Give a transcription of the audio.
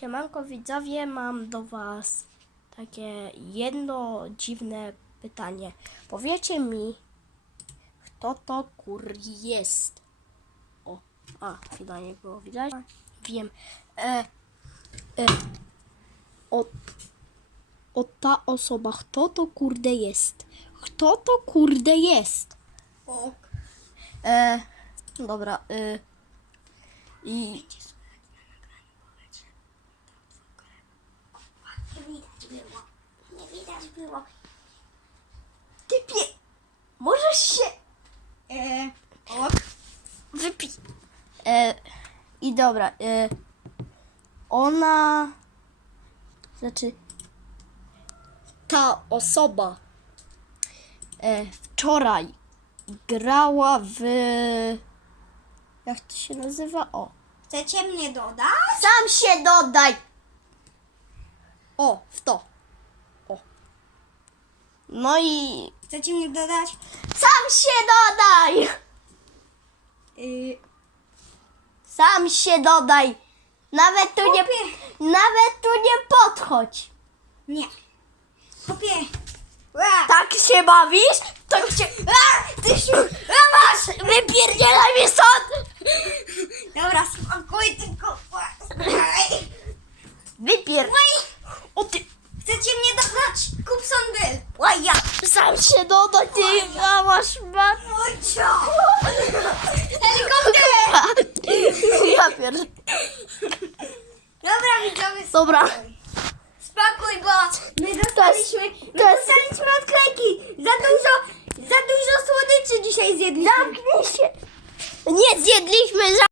Siemanko widzowie, mam do was takie jedno dziwne pytanie. Powiecie mi, kto to kur jest? O, a, chwila nie było widać. Wiem. E, e, o, o ta osoba, kto to kurde jest? Kto to kurde jest? O, E, dobra. E, I nie widać było. Widać było. typie, możesz się E, ok. wypić. E, I dobra. E, ona. Znaczy. Ta osoba e, wczoraj grała w. Jak to się nazywa? O. Chcecie mnie dodać? Sam się dodaj! O, w to. No i. Chcecie mnie dodać? Sam się dodaj! Y, Sam się dodaj! Nawet tu nie. Chłopie. Nawet tu nie podchodź! nie. Ła, Tak się bawisz? To cię. A, ty się. A, masz! Wypierdzielaj mnie stąd! Dobra, spokój tylko. Wypier. Oj, O ty. Chcecie mnie dodać? Kupson był. Oj, ja. Sam się dodaj, ty. A masz ma. Oj, co? Helikopter! Ja pier. Dobra, widzowie, Dobra. spokój, bo my dostaliśmy, my dostaliśmy odklejki. Za dużo, za dużo słodyczy dzisiaj zjedliśmy. Zamknij się. Nie zjedliśmy za